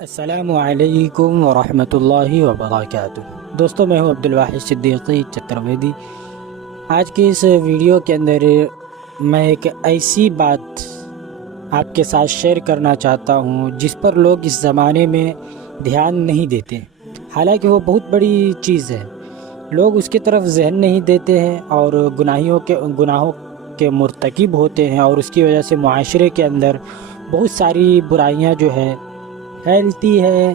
السلام علیکم ورحمۃ اللہ وبرکاتہ۔ دوستو، میں ہوں عبدالواحد صدیقی چترویدی۔ آج کی اس ویڈیو کے اندر میں ایک ایسی بات آپ کے ساتھ شیئر کرنا چاہتا ہوں جس پر لوگ اس زمانے میں دھیان نہیں دیتے، حالانکہ وہ بہت بڑی چیز ہے۔ لوگ اس کی طرف ذہن نہیں دیتے ہیں اور گناہوں کے مرتکب ہوتے ہیں، اور اس کی وجہ سے معاشرے کے اندر بہت ساری برائیاں جو ہے پھیلتی ہے،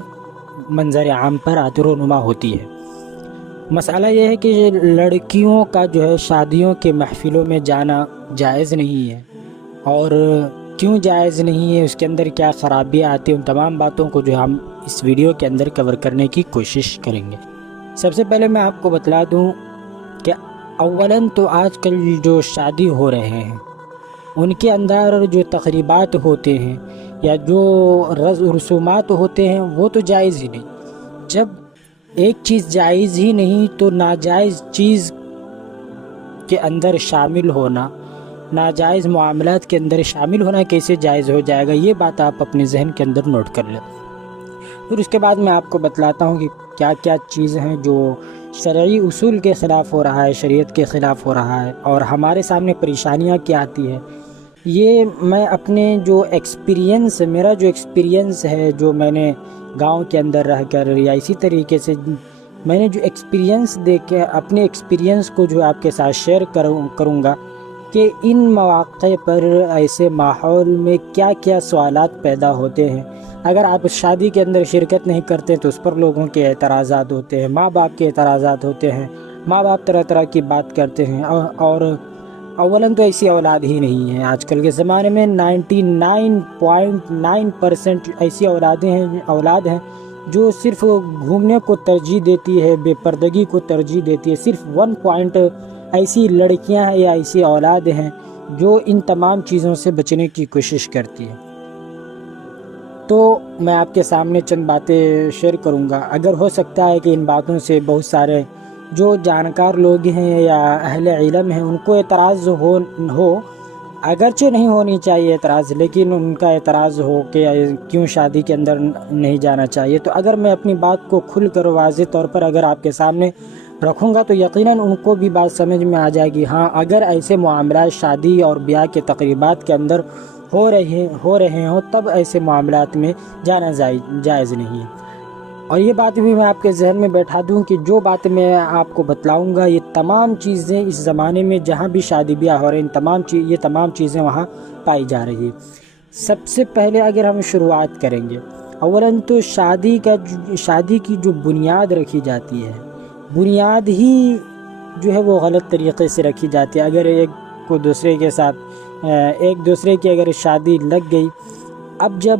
منظر عام پر آتی رونما ہوتی ہے۔ مسئلہ یہ ہے کہ لڑکیوں کا جو ہے شادیوں کے محفلوں میں جانا جائز نہیں ہے، اور کیوں جائز نہیں ہے، اس کے اندر کیا خرابیاں آتی ہیں، ان تمام باتوں کو جو ہم اس ویڈیو کے اندر کور کرنے کی کوشش کریں گے۔ سب سے پہلے میں آپ کو بتلا دوں کہ اولاً تو آج کل جو شادی ہو رہے ہیں ان کے اندر جو تقریبات ہوتے ہیں یا جو رسومات ہوتے ہیں وہ تو جائز ہی نہیں۔ جب ایک چیز جائز ہی نہیں تو ناجائز چیز کے اندر شامل ہونا، ناجائز معاملات کے اندر شامل ہونا کیسے جائز ہو جائے گا، یہ بات آپ اپنے ذہن کے اندر نوٹ کر لیں۔ پھر اس کے بعد میں آپ کو بتلاتا ہوں کہ کیا کیا چیز ہیں جو شرعی اصول کے خلاف ہو رہا ہے، شریعت کے خلاف ہو رہا ہے، اور ہمارے سامنے پریشانیاں کیا آتی ہے۔ یہ میں اپنے میرا جو ایکسپیرینس ہے، جو میں نے گاؤں کے اندر رہ کر یا اسی طریقے سے میں نے جو ایکسپیرینس دیکھ کے اپنے ایکسپیرینس کو جو آپ کے ساتھ شیئر کروں گا کہ ان مواقع پر ایسے ماحول میں کیا کیا سوالات پیدا ہوتے ہیں۔ اگر آپ شادی کے اندر شرکت نہیں کرتے تو اس پر لوگوں کے اعتراضات ہوتے ہیں، ماں باپ کے اعتراضات ہوتے ہیں، ماں باپ طرح طرح کی بات کرتے ہیں، اور اولاً تو ایسی اولاد ہی نہیں ہے۔ آج کل کے زمانے میں 99.9% ایسی اولاد ہیں جو صرف گھومنے کو ترجیح دیتی ہے، بے پردگی کو ترجیح دیتی ہے۔ صرف 1 ایسی لڑکیاں ہیں یا ایسی اولاد ہیں جو ان تمام چیزوں سے بچنے کی کوشش کرتی ہے۔ تو میں آپ کے سامنے چند باتیں شیئر کروں گا۔ اگر ہو سکتا ہے کہ ان باتوں سے بہت سارے جو جانکار لوگ ہیں یا اہل علم ہیں ان کو اعتراض ہو، اگرچہ نہیں ہونی چاہیے اعتراض، لیکن ان کا اعتراض ہو کہ کیوں شادی کے اندر نہیں جانا چاہیے، تو اگر میں اپنی بات کو کھل کر واضح طور پر اگر آپ کے سامنے رکھوں گا تو یقیناً ان کو بھی بات سمجھ میں آ جائے گی۔ ہاں، اگر ایسے معاملات شادی اور بیاہ کے تقریبات کے اندر ہو رہے ہوں تب ایسے معاملات میں جانا جائز نہیں ہے۔ اور یہ بات بھی میں آپ کے ذہن میں بیٹھا دوں کہ جو بات میں آپ کو بتلاؤں گا یہ تمام چیزیں اس زمانے میں جہاں بھی شادی بیاہ ہو رہے ہیں یہ تمام چیزیں وہاں پائی جا رہی ہیں۔ سب سے پہلے اگر ہم شروعات کریں گے، اولاً تو شادی کی جو بنیاد رکھی جاتی ہے، بنیاد ہی جو ہے وہ غلط طریقے سے رکھی جاتی ہے۔ اگر ایک دوسرے کی اگر شادی لگ گئی، اب جب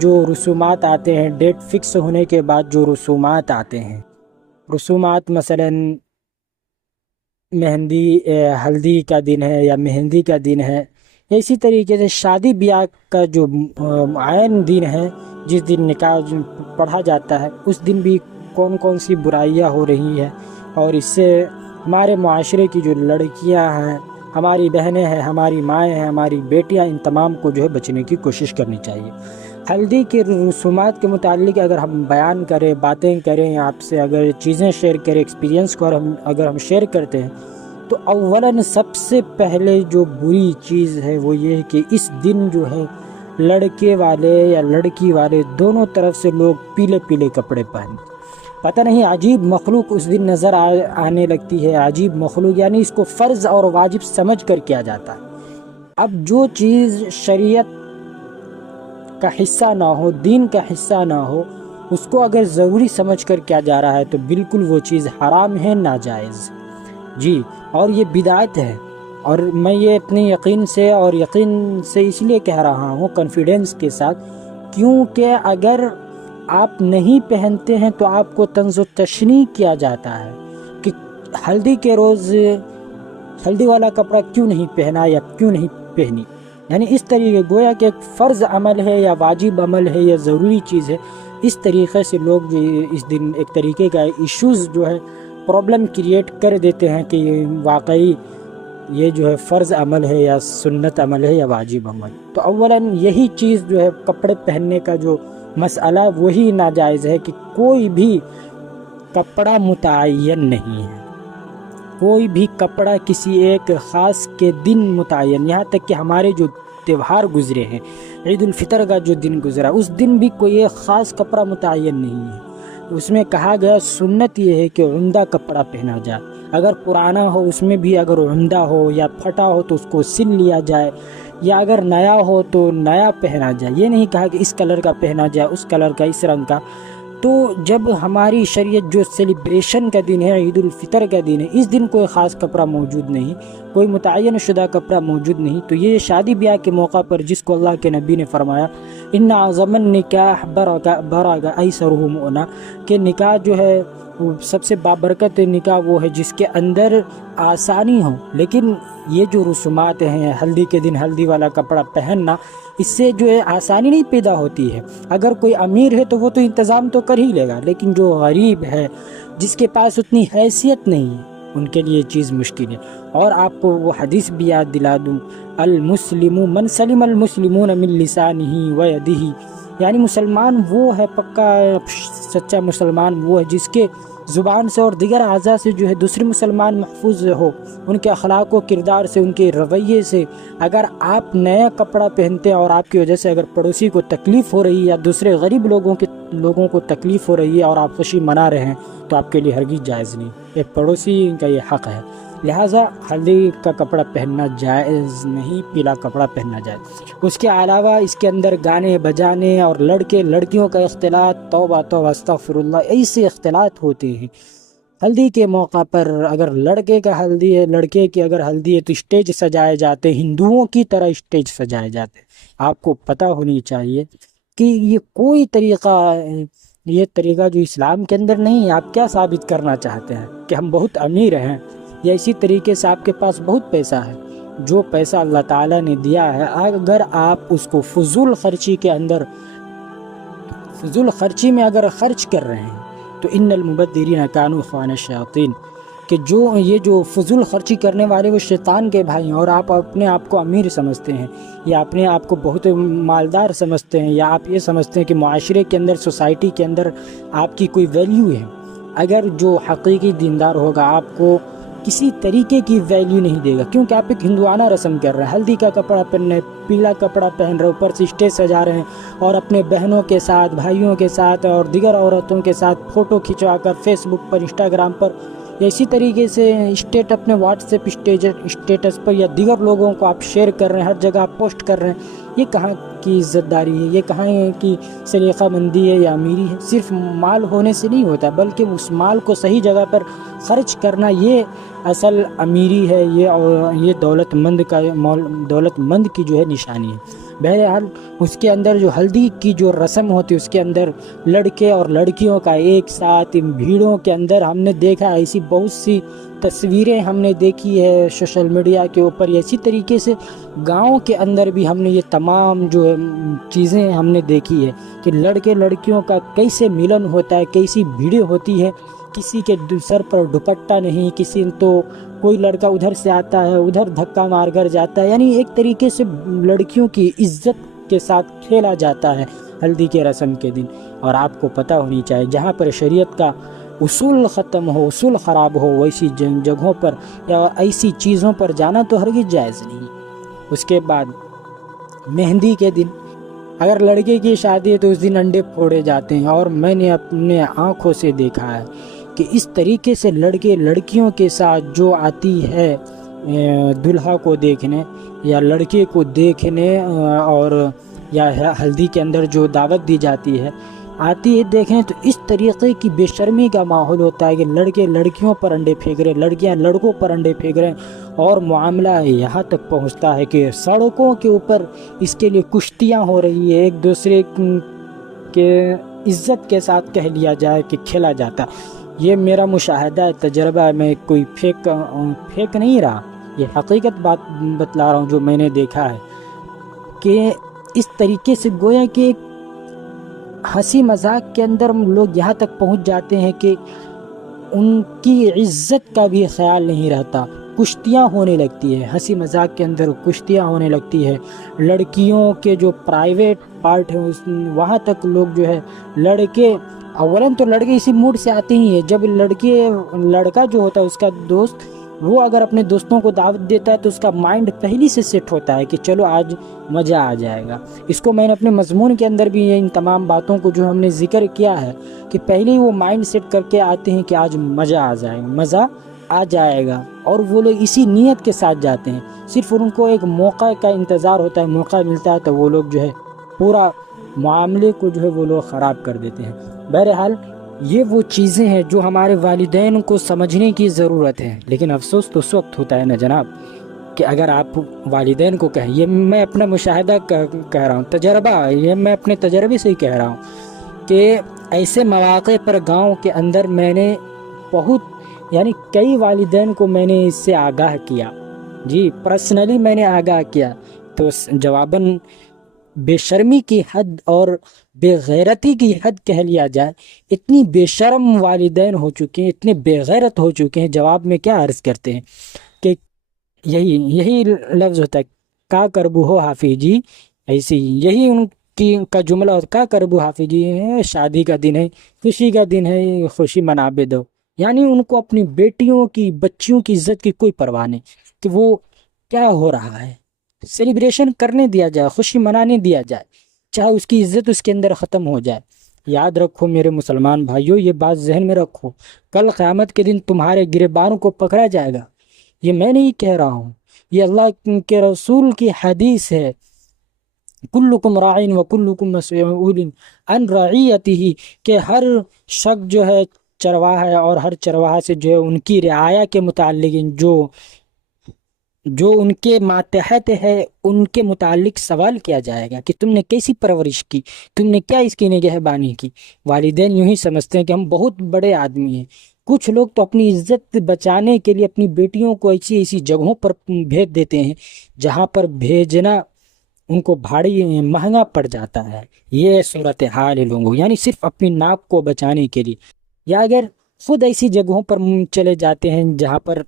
جو رسومات آتے ہیں، ڈیٹ فکس ہونے کے بعد جو رسومات آتے ہیں، رسومات مثلاً ہلدی کا دن ہے یا مہندی کا دن ہے، اسی طریقے سے شادی بیاہ کا جو عین دن ہے، جس دن نکاح پڑھا جاتا ہے، اس دن بھی کون سی برائیاں ہو رہی ہیں، اور اس سے ہمارے معاشرے کی جو لڑکیاں ہیں، ہماری بہنیں ہیں، ہماری مائیں ہیں، ہماری بیٹیاں، ان تمام کو جو ہے بچنے کی کوشش کرنی چاہیے۔ ہلدی کے رسومات کے متعلق اگر ہم بیان کریں، باتیں کریں، آپ سے اگر چیزیں شیئر کریں، ایکسپیرینس کو اگر ہم شیئر کرتے ہیں، تو اولاً سب سے پہلے جو بری چیز ہے وہ یہ ہے کہ اس دن جو ہے لڑکے والے یا لڑکی والے دونوں طرف سے لوگ پیلے پیلے کپڑے پہنتے، پتہ نہیں عجیب مخلوق اس دن نظر آنے لگتی ہے، عجیب مخلوق، یعنی اس کو فرض اور واجب سمجھ کر کیا جاتا ہے۔ اب جو چیز شریعت کا حصہ نہ ہو، دین کا حصہ نہ ہو، اس کو اگر ضروری سمجھ کر کیا جا رہا ہے تو بالکل وہ چیز حرام ہے، ناجائز جی، اور یہ بدعت ہے۔ اور میں یہ اپنے یقین سے اس لیے کہہ رہا ہوں، کانفیڈنس کے ساتھ، کیونکہ اگر آپ نہیں پہنتے ہیں تو آپ کو طنز و تشنیع کیا جاتا ہے کہ ہلدی کے روز ہلدی والا کپڑا کیوں نہیں پہنا یا کیوں نہیں پہنی، یعنی اس طریقے گویا کہ ایک فرض عمل ہے یا واجب عمل ہے یا ضروری چیز ہے، اس طریقے سے لوگ اس دن ایک طریقے کا ایشوز جو ہے پرابلم کریٹ کر دیتے ہیں کہ واقعی یہ جو ہے فرض عمل ہے یا سنت عمل ہے یا واجب عمل؟ تو اولاً یہی چیز جو ہے کپڑے پہننے کا جو مسئلہ وہی ناجائز ہے کہ کوئی بھی کپڑا متعین نہیں ہے، کوئی بھی کپڑا کسی ایک خاص کے دن متعین، یہاں تک کہ ہمارے جو تہوار گزرے ہیں، عید الفطر کا جو دن گزرا اس دن بھی کوئی ایک خاص کپڑا متعین نہیں ہے۔ اس میں کہا گیا سنت یہ ہے کہ عمدہ کپڑا پہنا جائے، اگر پرانا ہو اس میں بھی اگر عمدہ ہو یا پھٹا ہو تو اس کو سل لیا جائے، یا اگر نیا ہو تو نیا پہنا جائے۔ یہ نہیں کہا کہ اس کلر کا پہنا جائے، اس کلر کا، اس رنگ کا۔ تو جب ہماری شریعت جو سیلیبریشن کا دن ہے، عید الفطر کا دن ہے، اس دن کوئی خاص کپڑا موجود نہیں، کوئی متعین شدہ کپڑا موجود نہیں، تو یہ شادی بیاہ کے موقع پر جس کو اللہ کے نبی نے فرمایا ان اعظم النکاح برگ ایسرہ مؤنہ، کہ نکاح جو ہے سب سے بابرکت نکاح وہ ہے جس کے اندر آسانی ہو، لیکن یہ جو رسومات ہیں، ہلدی کے دن ہلدی والا کپڑا پہننا، اس سے جو ہے آسانی نہیں پیدا ہوتی ہے۔ اگر کوئی امیر ہے تو وہ تو انتظام تو کر ہی لے گا، لیکن جو غریب ہے، جس کے پاس اتنی حیثیت نہیں ہے، ان کے لیے چیز مشکل ہے۔ اور آپ کو وہ حدیث بھی یاد دلا دوں، المسلم من سلم المسلمون من لسانہ و یدہ، یعنی مسلمان وہ ہے، پکا سچا مسلمان وہ ہے جس کے زبان سے اور دیگر اعضاء سے جو ہے دوسرے مسلمان محفوظ ہو، ان کے اخلاق و کردار سے، ان کے رویے سے۔ اگر آپ نیا کپڑا پہنتے ہیں اور آپ کی وجہ سے اگر پڑوسی کو تکلیف ہو رہی ہے یا دوسرے غریب لوگوں کو تکلیف ہو رہی ہے اور آپ خوشی منا رہے ہیں، تو آپ کے لیے ہرگز جائز نہیں، یہ پڑوسی کا یہ حق ہے۔ لہٰذا ہلدی کا کپڑا پہننا جائز نہیں، پیلا کپڑا پہننا جائز۔ اس کے علاوہ اس کے اندر گانے بجانے اور لڑکے لڑکیوں کا اختلاط، توبہ توبہ استغفر اللہ، ایسے اختلاط ہوتے ہیں۔ ہلدی کے موقع پر اگر لڑکے کا ہلدی ہے، لڑکے کی اگر ہلدی ہے تو اسٹیج سجائے جاتے، ہندوؤں کی طرح اسٹیج سجائے جاتے۔ آپ کو پتہ ہونی چاہیے کہ یہ کوئی یہ طریقہ جو اسلام کے اندر نہیں ہے۔ آپ کیا ثابت کرنا چاہتے ہیں کہ ہم بہت امیر ہیں، یا اسی طریقے سے آپ کے پاس بہت پیسہ ہے؟ جو پیسہ اللہ تعالیٰ نے دیا ہے، اگر آپ اس کو فضول خرچی میں اگر خرچ کر رہے ہیں تو ان المبذرین کانوا اخوان الشیاطین، کہ جو فضول خرچی کرنے والے وہ شیطان کے بھائی ہیں، اور آپ اپنے آپ کو امیر سمجھتے ہیں یا اپنے آپ کو بہت مالدار سمجھتے ہیں، یا آپ یہ سمجھتے ہیں کہ معاشرے کے اندر، سوسائٹی کے اندر آپ کی کوئی ویلیو ہے۔ اگر جو حقیقی دیندار ہوگا آپ کو کسی طریقے کی ویلیو نہیں دے گا، کیونکہ آپ ایک ہندوانہ رسم کر رہے ہیں، ہلدی کا کپڑا پہن رہے، پیلا کپڑا پہن رہے، اوپر سے اسٹیج سجا رہے ہیں، اور اپنے بہنوں کے ساتھ، بھائیوں کے ساتھ اور دیگر عورتوں کے ساتھ فوٹو کھنچوا کر فیس بک پر، انسٹاگرام پر، یا اسی طریقے سے اپنے واٹس ایپ اسٹیٹس پر یا دیگر لوگوں کو آپ شیئر کر رہے ہیں، ہر جگہ آپ پوسٹ کر رہے ہیں۔ یہ کہاں کی عزت داری ہے؟ یہ کہاں کی سلیقہ مندی ہے یا امیری ہے؟ صرف مال ہونے سے نہیں ہوتا، بلکہ اس مال کو صحیح جگہ پر خرچ کرنا، یہ اصل امیری ہے، یہ دولت مند کی جو ہے نشانی ہے۔ بہرحال اس کے اندر جو ہلدی کی جو رسم ہوتی ہے، اس کے اندر لڑکے اور لڑکیوں کا ایک ساتھ بھیڑوں کے اندر ہم نے دیکھا، ایسی بہت سی تصویریں ہم نے دیکھی ہے سوشل میڈیا کے اوپر، اسی طریقے سے گاؤں کے اندر بھی ہم نے یہ تمام جو چیزیں ہم نے دیکھی ہے کہ لڑکے لڑکیوں کا کیسے ملن ہوتا ہے، کیسی بھیڑیں ہوتی ہے، کسی کے سر پر دوپٹہ نہیں، کسی تو کوئی لڑکا ادھر سے آتا ہے، ادھر دھکا مار کر جاتا ہے، یعنی ایک طریقے سے لڑکیوں کی عزت کے ساتھ کھیلا جاتا ہے ہلدی کے رسم کے دن۔ اور آپ کو پتہ ہونی چاہیے جہاں پر شریعت کا اصول ختم ہو، اصول خراب ہو، ویسی جگہوں پر یا ایسی چیزوں پر جانا تو ہرگز جائز نہیں۔ اس کے بعد مہندی کے دن اگر لڑکے کی شادی ہے تو اس دن انڈے پھوڑے جاتے ہیں، اور میں نے اپنے آنکھوں سے دیکھا ہے کہ اس طریقے سے لڑکے لڑکیوں کے ساتھ جو آتی ہے دلہا کو دیکھنے یا لڑکے کو دیکھنے، اور یا ہلدی کے اندر جو دعوت دی جاتی ہے آتی ہے دیکھیں، تو اس طریقے کی بے شرمی کا ماحول ہوتا ہے کہ لڑکے لڑکیوں پر انڈے پھینک رہے، لڑکیاں لڑکوں پر انڈے پھینک رہے ہیں، اور معاملہ یہاں تک پہنچتا ہے کہ سڑکوں کے اوپر اس کے لیے کشتیاں ہو رہی ہے، ایک دوسرے کے عزت کے ساتھ کہہ لیا جائے کہ کھیلا جاتا۔ یہ میرا مشاہدہ ہے، تجربہ ہے، میں کوئی پھینک نہیں رہا، یہ حقیقت بات بتلا رہا ہوں جو میں نے دیکھا ہے، کہ اس طریقے سے گویا کہ ایک ہنسی مذاق کے اندر لوگ یہاں تک پہنچ جاتے ہیں کہ ان کی عزت کا بھی خیال نہیں رہتا، کشتیاں ہونے لگتی ہے، ہنسی مذاق کے اندر کشتیاں ہونے لگتی ہے، لڑکیوں کے جو پرائیویٹ پارٹ ہیں وہاں تک لوگ جو ہے لڑکے، اولاً تو لڑکے اسی موڈ سے آتے ہی ہیں جب لڑکا جو ہوتا ہے اس کا دوست، وہ اگر اپنے دوستوں کو دعوت دیتا ہے تو اس کا مائنڈ پہلی سے سیٹ ہوتا ہے کہ چلو آج مزہ آ جائے گا۔ اس کو میں نے اپنے مضمون کے اندر بھی ان تمام باتوں کو جو ہم نے ذکر کیا ہے کہ پہلے ہی وہ مائنڈ سیٹ کر کے آتے ہیں کہ آج مزہ آ جائے گا، اور وہ لوگ اسی نیت کے ساتھ جاتے ہیں، صرف ان کو ایک موقع کا انتظار ہوتا ہے، موقع ملتا ہے تو وہ لوگ جو ہے پورا معاملے کو جو ہے وہ لوگ خراب کر دیتے ہیں۔ بہرحال یہ وہ چیزیں ہیں جو ہمارے والدین کو سمجھنے کی ضرورت ہے، لیکن افسوس تو اس وقت ہوتا ہے نا جناب کہ اگر آپ والدین کو کہیں، یہ میں اپنا مشاہدہ کہہ رہا ہوں، تجربہ، یہ میں اپنے تجربے سے ہی کہہ رہا ہوں کہ ایسے مواقع پر گاؤں کے اندر میں نے کئی والدین کو میں نے اس سے آگاہ کیا، جی پرسنلی میں نے آگاہ کیا، تو جواباً بے شرمی کی حد اور بے غیرتی کی حد کہہ لیا جائے، اتنی بے شرم والدین ہو چکے ہیں، اتنے بے غیرت ہو چکے ہیں، جواب میں کیا عرض کرتے ہیں کہ یہی لفظ ہوتا ہے، کا کربو ہو حافظ جی، ایسی یہی ان کا جملہ ہوتا، کا کربو حافظ جی، شادی کا دن ہے، خوشی کا دن ہے، خوشی منابے دو۔ یعنی ان کو اپنی بیٹیوں کی، بچیوں کی عزت کی کوئی پرواہ نہیں کہ وہ کیا ہو رہا ہے، سیلیبریشن کرنے دیا جائے، خوشی منانے دیا جائے، چاہے اس کی عزت اس کے اندر ختم ہو جائے۔ یاد رکھو میرے مسلمان بھائیوں، یہ بات ذہن میں رکھو، کل قیامت کے دن تمہارے گریبانوں کو پکڑا جائے گا، یہ میں نہیں کہہ رہا ہوں، یہ اللہ کے رسول کی حدیث ہے، کلکم راعٍ وکلکم مسئول عن رعیتہ، کہ ہر شخص جو ہے چرواہا ہے، اور ہر چرواہا سے جو ہے ان کی رعایا کے متعلق جو ان کے ماتحت ہے ان کے متعلق سوال کیا جائے گا کہ تم نے کیسی پرورش کی، تم نے کیا اس کی نگہبانی کی۔ والدین یوں ہی سمجھتے ہیں کہ ہم بہت بڑے آدمی ہیں، کچھ لوگ تو اپنی عزت بچانے کے لیے اپنی بیٹیوں کو ایسی جگہوں پر بھیج دیتے ہیں جہاں پر بھیجنا ان کو بھاری مہنگا پڑ جاتا ہے۔ یہ صورتحال ہے لوگوں، یعنی صرف اپنی ناک کو بچانے کے لیے، یا اگر خود ایسی جگہوں پر چلے جاتے ہیں جہاں پر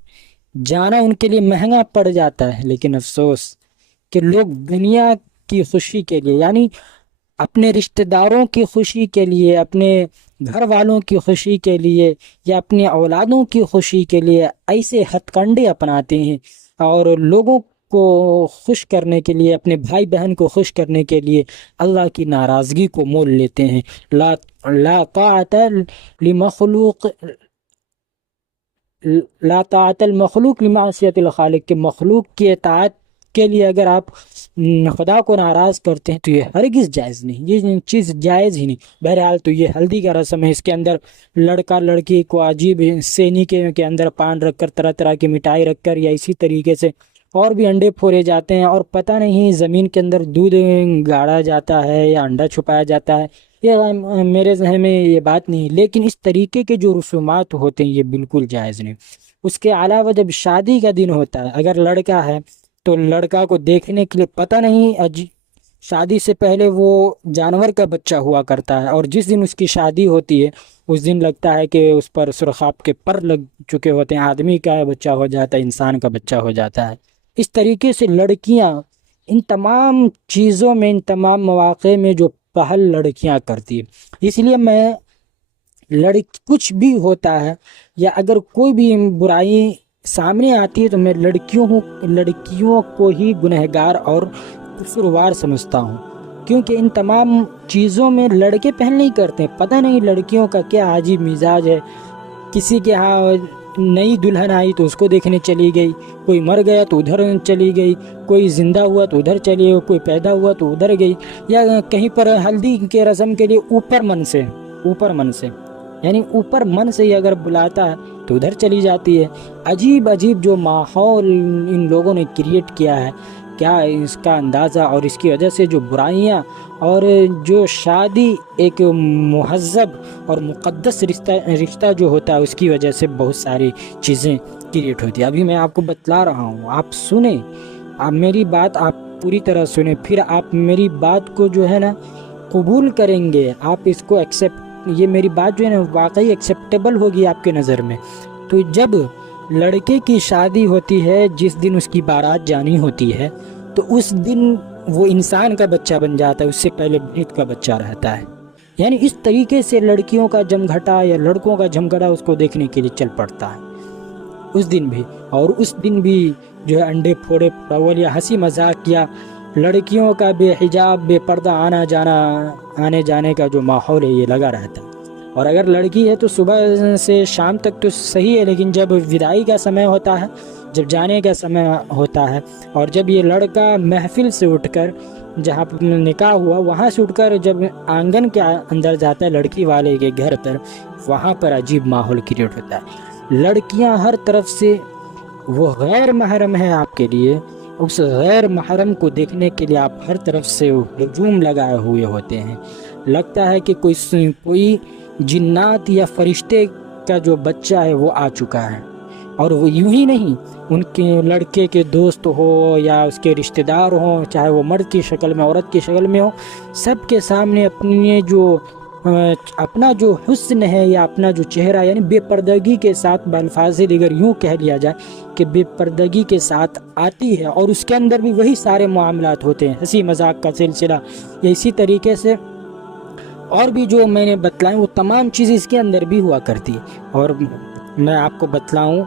جانا ان کے لیے مہنگا پڑ جاتا ہے، لیکن افسوس کہ لوگ دنیا کی خوشی کے لیے، یعنی اپنے رشتہ داروں کی خوشی کے لیے، اپنے گھر والوں کی خوشی کے لیے، یا اپنے اولادوں کی خوشی کے لیے ایسے ہتھ کنڈے اپناتے ہیں، اور لوگوں کو خوش کرنے کے لیے، اپنے بھائی بہن کو خوش کرنے کے لیے اللہ کی ناراضگی کو مول لیتے ہیں۔ لا طاعت المخلوق لمعصیت الخالق، کہ مخلوق کی اطاعت کے لیے اگر آپ خدا کو ناراض کرتے ہیں تو یہ ہرگز جائز نہیں، یہ چیز جائز ہی نہیں۔ بہرحال تو یہ ہلدی کا رسم ہے، اس کے اندر لڑکا لڑکی کو عجیب سینی کے اندر پان رکھ کر، طرح طرح کی مٹھائی رکھ کر، یا اسی طریقے سے اور بھی انڈے پھوڑے جاتے ہیں، اور پتہ نہیں زمین کے اندر دودھ گاڑا جاتا ہے یا انڈا چھپایا جاتا ہے، یہ میرے ذہن میں یہ بات نہیں، لیکن اس طریقے کے جو رسومات ہوتے ہیں یہ بالکل جائز نہیں۔ اس کے علاوہ جب شادی کا دن ہوتا ہے، اگر لڑکا ہے تو لڑکا کو دیکھنے کے لیے پتہ نہیں شادی سے پہلے وہ جانور کا بچہ ہوا کرتا ہے، اور جس دن اس کی شادی ہوتی ہے اس دن لگتا ہے کہ اس پر سرخاب کے پر لگ چکے ہوتے ہیں، آدمی کا بچہ ہو جاتا ہے، انسان کا بچہ ہو جاتا ہے۔ اس طریقے سے لڑکیاں ان تمام چیزوں میں، ان تمام مواقع میں جو پہل لڑکیاں کرتی ہے، اس لیے میں کچھ بھی ہوتا ہے یا اگر کوئی بھی برائی سامنے آتی ہے تو میں لڑکیوں کو ہی گنہگار اور قصوروار سمجھتا ہوں، کیونکہ ان تمام چیزوں میں لڑکے پہل نہیں کرتے، پتہ نہیں لڑکیوں کا کیا عجیب مزاج ہے، کسی کے ہاں نئی دلہن آئی تو اس کو دیکھنے چلی گئی، کوئی مر گیا تو ادھر چلی گئی، کوئی زندہ ہوا تو ادھر چلی گئی، کوئی پیدا ہوا تو ادھر گئی، یا کہیں پر ہلدی کے رسم کے لیے اوپر من سے یعنی اوپر من سے ہی اگر بلاتا ہے تو ادھر چلی جاتی ہے۔ عجیب جو ماحول ان لوگوں نے کریٹ کیا ہے، کیا اس کا اندازہ، اور اس کی وجہ سے جو برائیاں، اور جو شادی ایک مہذب اور مقدس رشتہ جو ہوتا ہے اس کی وجہ سے بہت ساری چیزیں کریٹ ہوتی ہیں۔ ابھی میں آپ کو بتلا رہا ہوں، آپ سنیں، آپ میری بات آپ پوری طرح سنیں، پھر آپ میری بات کو جو ہے نا قبول کریں گے، آپ اس کو ایکسیپٹ، یہ میری بات جو ہے نا واقعی ایکسیپٹیبل ہوگی آپ کے نظر میں۔ تو جب لڑکے کی شادی ہوتی ہے جس دن اس کی بارات جانی ہوتی ہے تو اس دن وہ انسان کا بچہ بن جاتا ہے، اس سے پہلے بھیت کا بچہ رہتا ہے۔ یعنی اس طریقے سے لڑکیوں کا جمگھٹا یا لڑکوں کا جمگھٹا اس کو دیکھنے کے لیے چل پڑتا ہے اس دن بھی۔ اور اس دن بھی جو ہے انڈے پھوڑے پھڑول یا ہنسی مذاق یا لڑکیوں کا بے حجاب بے پردہ آنے جانے کا جو ماحول ہے یہ لگا رہتا ہے۔ اور اگر لڑکی ہے تو صبح سے شام تک تو صحیح ہے، لیکن جب وداعی کا سمے ہوتا ہے، جب جانے کا سمے ہوتا ہے، اور جب یہ لڑکا محفل سے اٹھ کر جہاں پر نکاح ہوا وہاں سے اٹھ کر جب آنگن کے اندر جاتا ہے لڑکی والے کے گھر پر، وہاں پر عجیب ماحول کریٹ ہوتا ہے۔ لڑکیاں ہر طرف سے، وہ غیر محرم ہے آپ کے لیے، اس غیر محرم کو دیکھنے کے لیے آپ ہر طرف سے ہجوم لگائے ہوئے ہوتے ہیں۔ لگتا ہے کہ کوئی جنات یا فرشتے کا جو بچہ ہے وہ آ چکا ہے۔ اور وہ یوں ہی نہیں، ان کے لڑکے کے دوست ہو یا اس کے رشتہ دار ہوں، چاہے وہ مرد کی شکل میں عورت کی شکل میں ہو، سب کے سامنے اپنا جو حسن ہے یا اپنا جو چہرہ، یعنی بے پردگی کے ساتھ، بالفاظ دیگر یوں کہہ لیا جائے کہ بے پردگی کے ساتھ آتی ہے، اور اس کے اندر بھی وہی سارے معاملات ہوتے ہیں، ہنسی مذاق کا سلسلہ یا اسی طریقے سے اور بھی جو میں نے بتلائیں وہ تمام چیزیں اس کے اندر بھی ہوا کرتی ہے۔ اور میں آپ کو بتلاؤں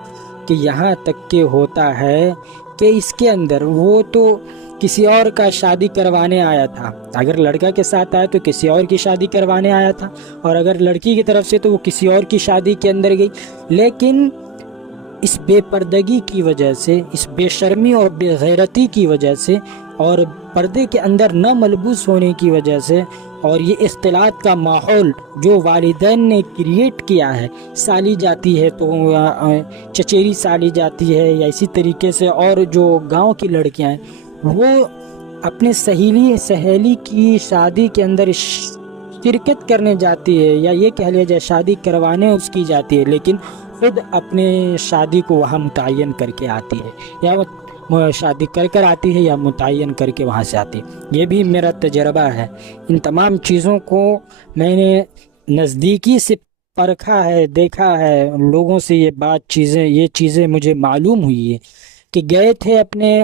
کہ یہاں تک کہ ہوتا ہے کہ اس کے اندر وہ تو کسی اور کا شادی کروانے آیا تھا، اگر لڑکا کے ساتھ آیا تو کسی اور کی شادی کروانے آیا تھا، اور اگر لڑکی کی طرف سے تو وہ کسی اور کی شادی کے اندر گئی، لیکن اس بے پردگی کی وجہ سے، اس بے شرمی اور بے غیرتی کی وجہ سے، اور پردے کے اندر نہ ملبوس ہونے کی وجہ سے، اور یہ اختلاط کا ماحول جو والدین نے کریٹ کیا ہے، سالی جاتی ہے تو چچیری سالی جاتی ہے، یا اسی طریقے سے اور جو گاؤں کی لڑکیاں ہیں وہ اپنے سہیلی کی شادی کے اندر شرکت کرنے جاتی ہے، یا یہ کہہ لیا جائے شادی کروانے اس کی جاتی ہے، لیکن خود اپنے شادی کو وہاں متعین کر کے آتی ہے، یا وہ شادی کر آتی ہے یا متعین کر کے وہاں سے آتی ہے۔ یہ بھی میرا تجربہ ہے، ان تمام چیزوں کو میں نے نزدیکی سے پرکھا ہے، دیکھا ہے، لوگوں سے یہ چیزیں مجھے معلوم ہوئی ہے کہ گئے تھے اپنے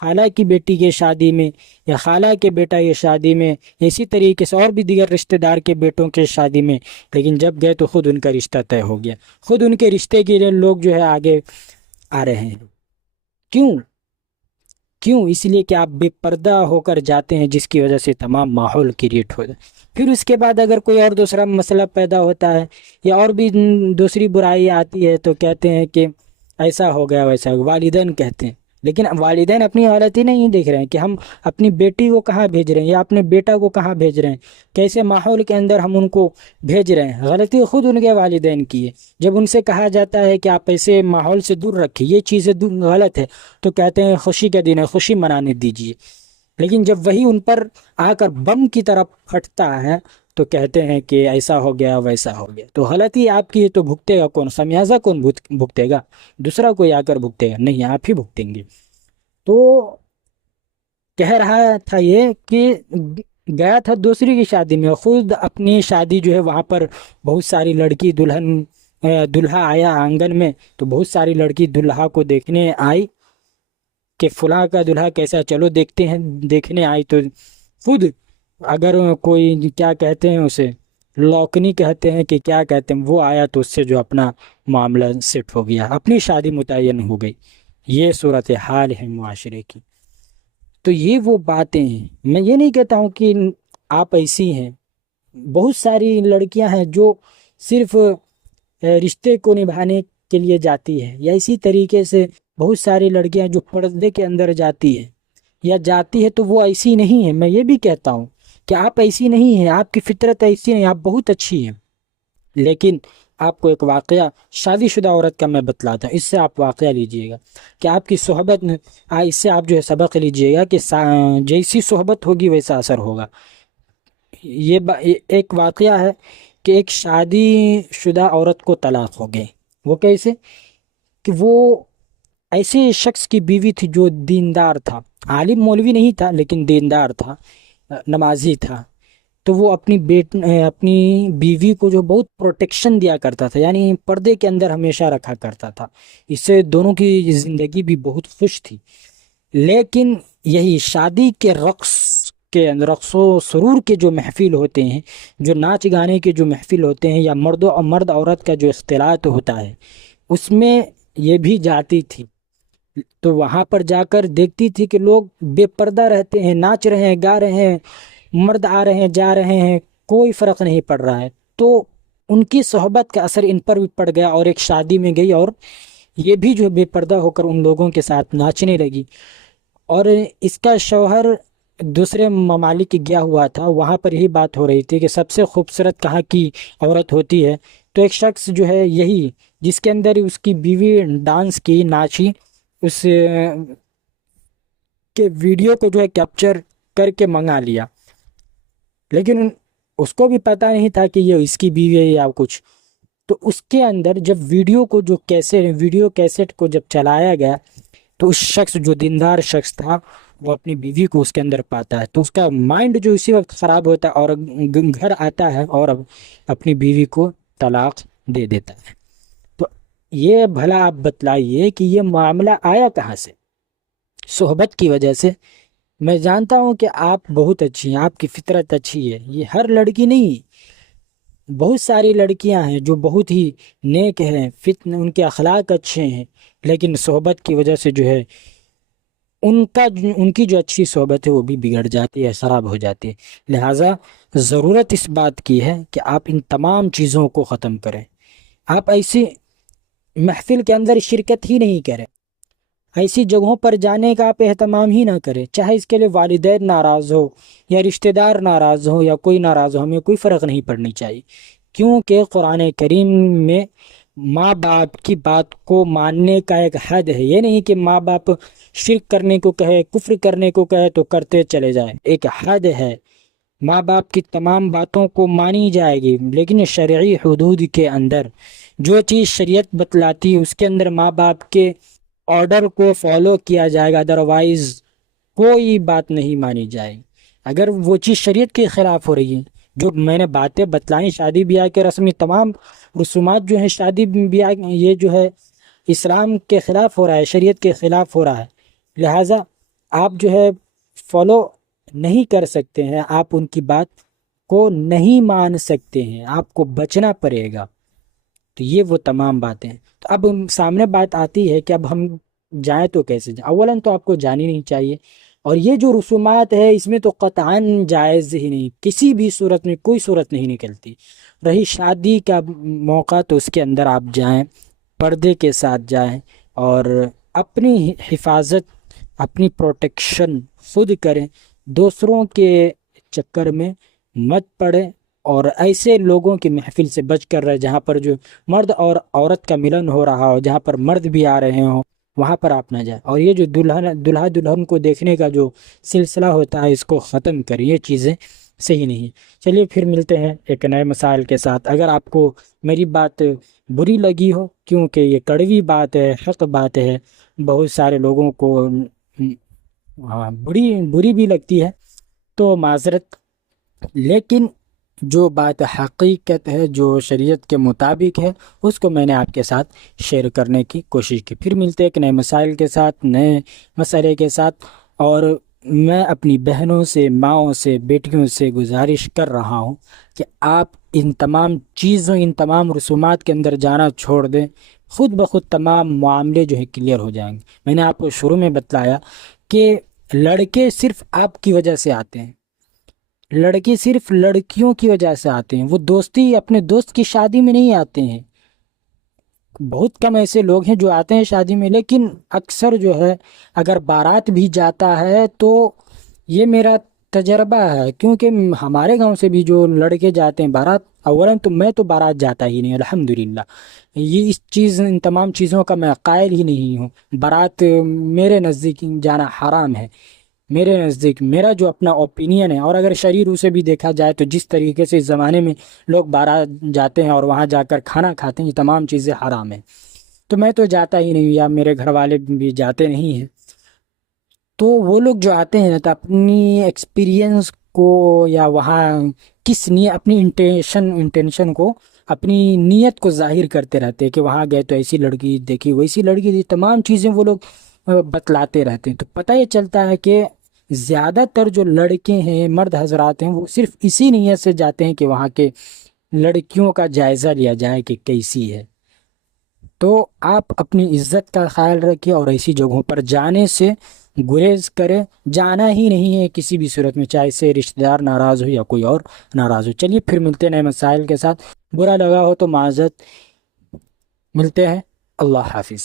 خالہ کی بیٹی کے شادی میں یا خالہ کے بیٹا کے شادی میں، اسی طریقے سے اور بھی دیگر رشتہ دار کے بیٹوں کے شادی میں، لیکن جب گئے تو خود ان کا رشتہ طے ہو گیا، خود ان کے رشتے کے لیے لوگ جو ہے آگے آ رہے ہیں۔ کیوں؟ اس لیے کہ آپ بے پردہ ہو کر جاتے ہیں، جس کی وجہ سے تمام ماحول کریٹ ہو جائے۔ پھر اس کے بعد اگر کوئی اور دوسرا مسئلہ پیدا ہوتا ہے یا اور بھی دوسری برائی آتی ہے تو کہتے ہیں کہ ایسا ہو گیا ویسا، والدین کہتے ہیں، لیکن والدین اپنی غلطی نہیں دیکھ رہے ہیں کہ ہم اپنی بیٹی کو کہاں بھیج رہے ہیں یا اپنے بیٹا کو کہاں بھیج رہے ہیں، کیسے ماحول کے اندر ہم ان کو بھیج رہے ہیں۔ غلطی خود ان کے والدین کی ہے۔ جب ان سے کہا جاتا ہے کہ آپ ایسے ماحول سے دور رکھیے، یہ چیزیں غلط ہے، تو کہتے ہیں خوشی کا دن ہے، خوشی منانے دیجیے، لیکن جب وہی ان پر آ کر بم کی طرح پھٹتا ہے تو کہتے ہیں کہ ایسا ہو گیا ویسا ہو گیا۔ تو غلطی آپ کی ہے تو بھگتے گا کون؟ خمیازہ کون بھگتے گا؟ دوسرا کوئی آ کر بھگتے گا؟ نہیں، آپ ہی بھگتیں گے۔ تو کہہ رہا تھا یہ کہ گیا تھا دوسری کی شادی میں، خود اپنی شادی جو ہے وہاں پر بہت ساری لڑکی دلہا آیا آنگن میں، تو بہت ساری لڑکی دلہا کو دیکھنے آئی کہ فلاں کا دلہا کیسا، چلو دیکھتے ہیں۔ دیکھنے آئی تو خود اگر کوئی کیا کہتے ہیں اسے، لوکنی کہتے ہیں کہ کیا کہتے ہیں، وہ آیا تو اس سے جو اپنا معاملہ سیٹ ہو گیا، اپنی شادی متعین ہو گئی۔ یہ صورتحال ہے معاشرے کی۔ تو یہ وہ باتیں ہیں، میں یہ نہیں کہتا ہوں کہ آپ ایسی ہیں، بہت ساری لڑکیاں ہیں جو صرف رشتے کو نبھانے کے لیے جاتی ہے، یا اسی طریقے سے بہت ساری لڑکیاں جو پردے کے اندر جاتی ہے یا جاتی ہے تو وہ ایسی نہیں ہے۔ میں یہ بھی کہتا ہوں کہ آپ ایسی نہیں ہیں، آپ کی فطرت ایسی نہیں، آپ بہت اچھی ہیں، لیکن آپ کو ایک واقعہ شادی شدہ عورت کا میں بتلاتا ہوں، اس سے آپ واقعہ لیجئے گا کہ آپ کی صحبت، اس سے آپ جو ہے سبق لیجئے گا کہ جیسی صحبت ہوگی ویسا اثر ہوگا۔ یہ ایک واقعہ ہے کہ ایک شادی شدہ عورت کو طلاق ہو گئی۔ وہ کیسے؟ کہ وہ ایسے شخص کی بیوی تھی جو دیندار تھا، عالم مولوی نہیں تھا لیکن دیندار تھا، نمازی تھا۔ تو وہ اپنی بیوی کو جو بہت پروٹیکشن دیا کرتا تھا، یعنی پردے کے اندر ہمیشہ رکھا کرتا تھا، اس سے دونوں کی زندگی بھی بہت خوش تھی۔ لیکن یہی شادی کے رقص و سرور کے جو محفل ہوتے ہیں، جو ناچ گانے کے جو محفل ہوتے ہیں، یا مرد عورت کا جو اختلاط ہوتا ہے، اس میں یہ بھی جاتی تھی، تو وہاں پر جا کر دیکھتی تھی کہ لوگ بے پردہ رہتے ہیں، ناچ رہے ہیں، گا رہے ہیں، مرد آ رہے ہیں، جا رہے ہیں، کوئی فرق نہیں پڑ رہا ہے۔ تو ان کی صحبت کا اثر ان پر بھی پڑ گیا، اور ایک شادی میں گئی اور یہ بھی جو بے پردہ ہو کر ان لوگوں کے ساتھ ناچنے لگی، اور اس کا شوہر دوسرے ممالک گیا ہوا تھا، وہاں پر یہی بات ہو رہی تھی کہ سب سے خوبصورت کہاں کی عورت ہوتی ہے، تو ایک شخص جو ہے یہی جس کے اندر اس کی بیوی ڈانس کی، ناچی، اس کے ویڈیو کو جو ہے کیپچر کر کے منگا لیا، لیکن اس کو بھی پتہ نہیں تھا کہ یہ اس کی بیوی ہے یا کچھ۔ تو اس کے اندر جب ویڈیو کیسٹ کو جب چلایا گیا، تو اس شخص جو دیندار شخص تھا وہ اپنی بیوی کو اس کے اندر پاتا ہے، تو اس کا مائنڈ جو اسی وقت خراب ہوتا ہے، اور گھر آتا ہے اور اب اپنی بیوی کو طلاق دے دیتا ہے۔ تو یہ بھلا آپ بتلائیے کہ یہ معاملہ آیا کہاں سے؟ صحبت کی وجہ سے۔ میں جانتا ہوں کہ آپ بہت اچھی ہیں، آپ کی فطرت اچھی ہے، یہ ہر لڑکی نہیں، بہت ساری لڑکیاں ہیں جو بہت ہی نیک ہیں، ان کے اخلاق اچھے ہیں، لیکن صحبت کی وجہ سے جو ہے ان کی جو اچھی صحبت ہے وہ بھی بگڑ جاتی ہے، خراب ہو جاتی ہے۔ لہٰذا ضرورت اس بات کی ہے کہ آپ ان تمام چیزوں کو ختم کریں، آپ ایسی محفل کے اندر شرکت ہی نہیں کریں، ایسی جگہوں پر جانے کا آپ اہتمام ہی نہ کریں، چاہے اس کے لیے والدین ناراض ہو یا رشتہ دار ناراض ہو یا کوئی ناراض ہو، ہمیں کوئی فرق نہیں پڑنی چاہیے، کیونکہ قرآن کریم میں ماں باپ کی بات کو ماننے کا ایک حد ہے۔ یہ نہیں کہ ماں باپ شرک کرنے کو کہے، کفر کرنے کو کہے تو کرتے چلے جائیں، ایک حد ہے، ماں باپ کی تمام باتوں کو مانی جائے گی، لیکن شرعی حدود کے اندر جو چیز شریعت بتلاتی ہے اس کے اندر ماں باپ کے آرڈر کو فالو کیا جائے گا، ادروائز کوئی بات نہیں مانی جائے گی۔ اگر وہ چیز شریعت کے خلاف ہو رہی ہے، جو میں نے باتیں بتلائیں، شادی بیاہ کے رسمی تمام رسومات جو ہیں شادی بیاہ، یہ جو ہے اسلام کے خلاف ہو رہا ہے، شریعت کے خلاف ہو رہا ہے، لہٰذا آپ جو ہے فالو نہیں کر سکتے ہیں، آپ ان کی بات کو نہیں مان سکتے ہیں، آپ کو بچنا پڑے گا۔ تو یہ وہ تمام باتیں ہیں۔ تو اب سامنے بات آتی ہے کہ اب ہم جائیں تو کیسے جائیں؟ اولاً تو آپ کو جانی نہیں چاہیے، اور یہ جو رسومات ہے اس میں تو قطعاً جائز ہی نہیں، کسی بھی صورت میں کوئی صورت نہیں نکلتی۔ رہی شادی کا موقع تو اس کے اندر آپ جائیں، پردے کے ساتھ جائیں، اور اپنی حفاظت، اپنی پروٹیکشن خود کریں، دوسروں کے چکر میں مت پڑیں، اور ایسے لوگوں کی محفل سے بچ کر رہے جہاں پر جو مرد اور عورت کا ملن ہو رہا ہو، جہاں پر مرد بھی آ رہے ہوں، وہاں پر آپ نہ جائیں۔ اور یہ جو دلہا دلہن کو دیکھنے کا جو سلسلہ ہوتا ہے اس کو ختم کریں، یہ چیزیں صحیح نہیں۔ چلیے پھر ملتے ہیں ایک نئے مسائل کے ساتھ۔ اگر آپ کو میری بات بری لگی ہو، کیونکہ یہ کڑوی بات ہے، حق بات ہے، بہت سارے لوگوں کو بری بھی لگتی ہے، تو معذرت، لیکن جو بات حقیقت ہے، جو شریعت کے مطابق ہے، اس کو میں نے آپ کے ساتھ شیئر کرنے کی کوشش کی۔ پھر ملتے ایک نئے مسائل کے ساتھ، نئے مسئلے کے ساتھ، اور میں اپنی بہنوں سے، ماؤں سے، بیٹیوں سے گزارش کر رہا ہوں کہ آپ ان تمام چیزوں، ان تمام رسومات کے اندر جانا چھوڑ دیں، خود بخود تمام معاملے جو ہے کلیئر ہو جائیں گے۔ میں نے آپ کو شروع میں بتلایا کہ لڑکے صرف آپ کی وجہ سے آتے ہیں، لڑکے صرف لڑکیوں کی وجہ سے آتے ہیں، وہ دوستی اپنے دوست کی شادی میں نہیں آتے ہیں، بہت کم ایسے لوگ ہیں جو آتے ہیں شادی میں، لیکن اکثر جو ہے اگر بارات بھی جاتا ہے تو یہ میرا تجربہ ہے، کیونکہ ہمارے گاؤں سے بھی جو لڑکے جاتے ہیں بارات، اولاً تو میں تو بارات جاتا ہی نہیں الحمدللہ، یہ ان تمام چیزوں کا میں قائل ہی نہیں ہوں، بارات میرے نزدیک جانا حرام ہے، میرے نزدیک میرا جو اپنا اوپینین ہے۔ اور اگر شرعی روح سے بھی دیکھا جائے تو جس طریقے سے اس زمانے میں لوگ بارات جاتے ہیں اور وہاں جا کر کھانا کھاتے ہیں، یہ تمام چیزیں حرام ہیں، تو میں تو جاتا ہی نہیں، یا میرے گھر والے بھی جاتے نہیں ہیں۔ تو وہ لوگ جو آتے ہیں تو اپنی ایکسپیرینس کو یا وہاں کس نیت اپنی انٹینشن کو اپنی نیت کو ظاہر کرتے رہتے ہیں کہ وہاں گئے تو ایسی لڑکی دیکھی ویسی لڑکی دیکھی، تمام چیزیں وہ لوگ بتلاتے رہتے ہیں۔ تو پتہ یہ چلتا ہے کہ زیادہ تر جو لڑکے ہیں، مرد حضرات ہیں، وہ صرف اسی نیت سے جاتے ہیں کہ وہاں کے لڑکیوں کا جائزہ لیا جائے کہ کیسی ہے۔ تو آپ اپنی عزت کا خیال رکھیں اور ایسی جگہوں پر جانے سے گریز کریں، جانا ہی نہیں ہے کسی بھی صورت میں، چاہے سے رشتہ دار ناراض ہو یا کوئی اور ناراض ہو۔ چلیے پھر ملتے ہیں نئے مسائل کے ساتھ، برا لگا ہو تو معذرت، ملتے ہیں، اللہ حافظ۔